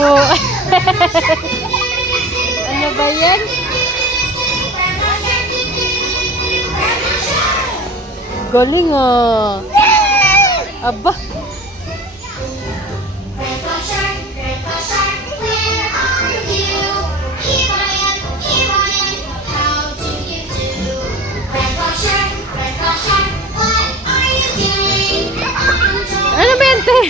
Oh. Ano ba yan? Galing ah. Aba. Ano ba yan, te?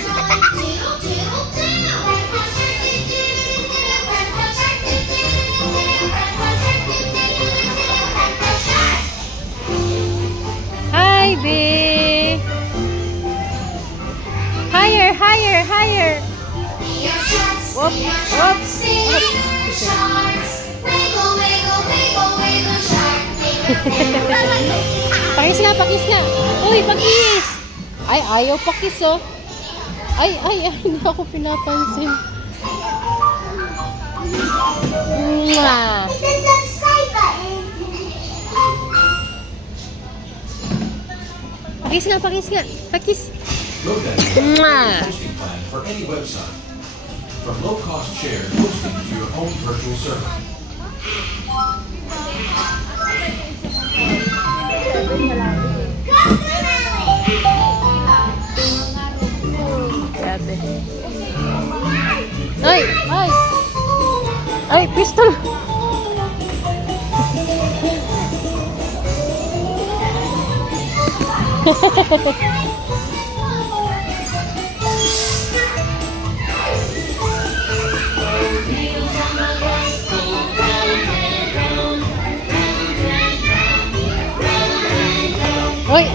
Hi, babe. Higher, higher, higher. Whoop, whoop, whoop. Pakis nga, pakis nga. Uy, pakis. Ay, ayaw pakis, oh. Ay, hindi ako pinapansin. Mwah. Pakis nga, pakis nga. Pakis. Mwah. For any website, from low-cost shared hosting to your own virtual server. Grabe. Ay! Ay! Ay, pistol! Uy!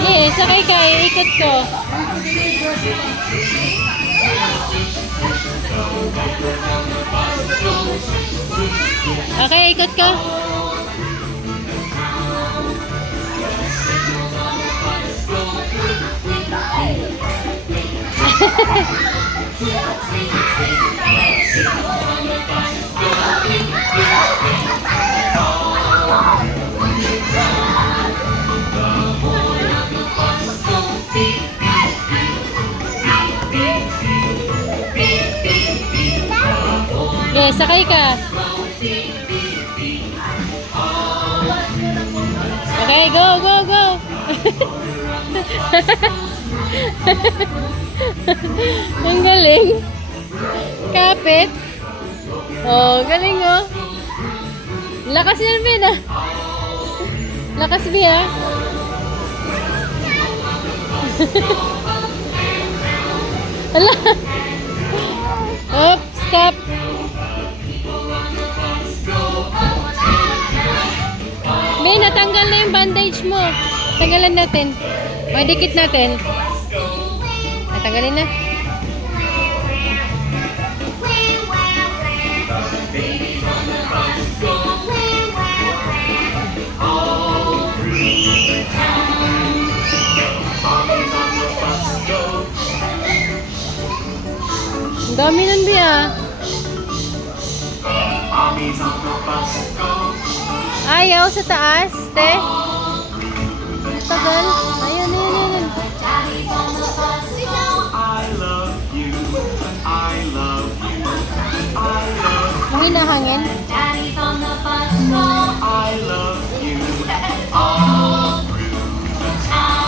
Yes, sakay ka, ikot ko. Okay, ikot ka. Okay, sakay ka. Okay, go, go, go. Ang galing. Kapit. Oh, galing oh. Lakas yan, Ben ah. Lakas, Ben ah. Hala. Oops, stop. Ben, natanggal na yung bandage mo. Tanggalan natin. Madikit natin. Natanggalin na. Ang dami nun, Bia. Ayaw sa taas, te. Tagal. Ayun, ayun, ayun. Ang hinahangin.